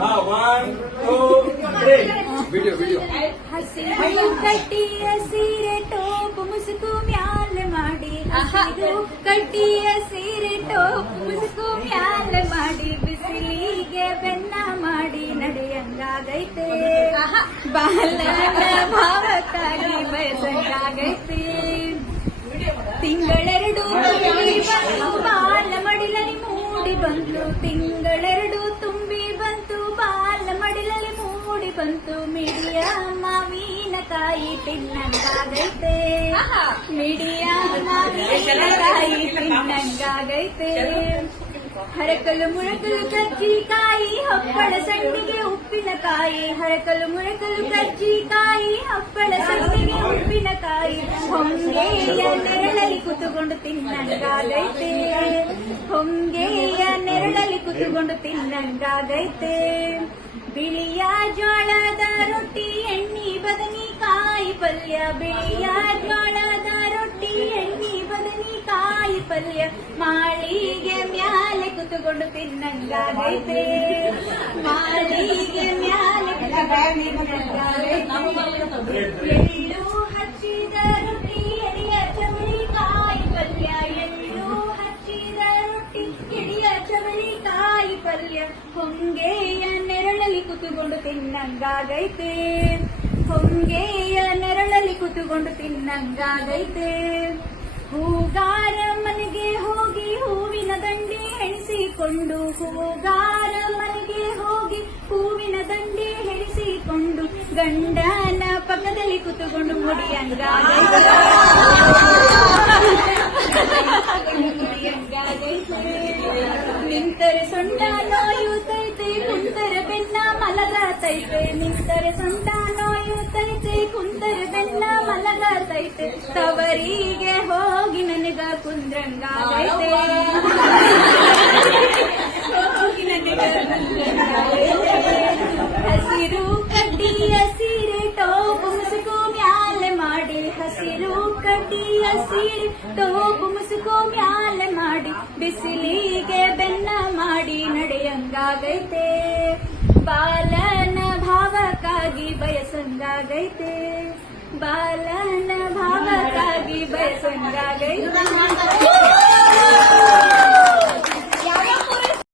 1, 2, 3 video ಹಸಿರು ಕಟ್ಟಿಯ ಸೀರೆ top ಮುಸುಕು ಮ್ಯಾಲ ಮಾಡಿ ಹಸಿರು ಕಟ್ಟಿಯ ಸೀರೆ ಟೋಪ್ ಮುಸುಕು ಮ್ಯಾಲ ಮಾಡಿ ಬಿಸಿಲಿಗೆ ಬೆನ್ನ ಮಾಡಿ ನಡೆಯಂಗಾಗೈತೆ ಬಾಲನ ಭಾವಕ್ಕಾಗಿ ಬಯಸಂಗಾಗೈತೆ ತಿಂಗಳೆರಡು ತುಂಬಿ ಬಂತು ಬಾಲ ಮಡಿಲಲ್ಲಿ ಮೂಡಿ ಬಂತು ತಿಂಗಳೆರಡು ತುಂಬಿ ಬಂತು ಬಾಲ ಮಡಿಲಲ್ಲಿ ಮೂಡಿ ಬಂತು ಮಿಡಿಯ ಮಾವಿನಕಾಯಿ ತಿನ್ನಂಗಾಗೈತೆ ಮಿಡಿಯ ಮಾವಿನಕಾಯಿ ತಿನ್ನಂಗಾಗೈತೆ ಹರಕಲು ಮುಳಕಲು ಕಜ್ಜಿಕಾಯಿ ಹಪ್ಪಳ ಸಂಡಿಗೆ ಉಪ್ಪಿನಕಾಯಿ ಹರಕಲು ಮುಳಕಲು ಕಜ್ಜಿಕಾಯಿ ಹಪ್ಪಳ ಸಂಡಿಗೆ ಉಪ್ಪಿನಕಾಯಿ ಹೊಂಗೆಯ ನೆರಳಲ್ಲಿ ಕುತುಕೊಂಡು ತಿನ್ನಂಗಾಗೈತೆ ಹೊಂಗೆಯ ನೆರಳಲ್ಲಿ ಕುತುಕೊಂಡು ತಿನ್ನಂಗಾಗೈತೆ ಬಿಳಿಯ ಜೋಳದ ರೊಟ್ಟಿ ಎಣ್ಣಿ ಬದನಿಕಾಯಿ ಪಲ್ಯ ಬಿಳಿಯ ಜೋಳದ ರೊಟ್ಟಿ ಎಣ್ಣಿ ಬದನಿಕಾಯಿ ಪಲ್ಯ ಮಾಳಿಗೆ ಮ್ಯಾಲೆ ಕುತುಕೊಂಡು ತಿನ್ನಂಗಾಗೈತೆ ಮಾಳಿಗೆ ಮ್ಯಾಲೆ ಕುತುಕೊಂಡು ತಿನ್ನಂಗಾಗೈತೆ ಎಳ್ಳು ಹಚ್ಚಿದ ರೊಟ್ಟಿ ಎಡಿಯ ಚವಳಿಕಾಯಿ ಪಲ್ಯ ಎಳ್ಳು ಹಚ್ಚಿದ ರೊಟ್ಟಿ ಎಡಿಯ ಚವಳಿಕಾಯಿ ಪಲ್ಯ ಹೊಂಗೆಯ ನೆರಳಲ್ಲಿ ಕುತುಕೊಂಡು ತಿನ್ನಂಗಾಗೈತೆ ಹೊಂಗೆಯ ನೆರಳಲ್ಲಿ ಕುತುಕೊಂಡು ತಿನ್ನಂಗಾಗೈತೆ ಹೂಗಾರ ಮನೆಗೆ ಹೋಗಿ ಹೂವಿನ ದಂಡೆ ಹೆಣಿಸಿಕೊಂಡು ಹೂಗಾರ ಮನೆಗೆ ಹೋಗಿ ಹೂವಿನ ದಂಡೆ ಹೆಣಿಸಿಕೊಂಡು ಗಂಡನ ಪಕ್ಕದಲ್ಲಿ ಕುತುಕೊಂಡು ಮುಡಿಯಂಗಾಗೈತೆ ನಿಂತರೆ ಸೊಂಟ ನೋಯುತ್ತೈತೆ ಕುಂತರೆ ಬೆನ್ನ ಮಲಗತೈತೆ ನಿಂತರೆ ಸೊಂಟ ನೋಯುತ್ತೈತೆ ಕುಂತರೆ ಬೆನ್ನ ಮಲಗತೈತೆ ತವರಿಗೆ ಹೋಗಿ ನನಗ ಕುಂದ್ರಂಗಾಗೈತೆ ಹೋಗಿ ನನಗ ಹಸಿರು ಕಡ್ಡಿಯ ಸೀರೆ ಟೋಪು ಮುಸುಕು ಮ್ಯಾಲೆ ಮಾಡಿ ಹಸಿರು ಕಡ್ಡಿಯ ಸೀರೆ ಟೋಪು ಮುಸುಕು ಮ್ಯಾಲೆ ಮಾಡಿ ಬಿಸಿಲಿಗೆ ಬೆನ್ನ ಮಾಡಿ ನಡೆಯಂಗಾಗೈತೆ ಬಾಲನ ಭಾವಕ್ಕಾಗಿ ಬಯಸಂಗಾಗೈತೆ ಬಾಲನ ಭಾವಕ್ಕಾಗಿ ಬಯಸಂಗಾಗೈತೆ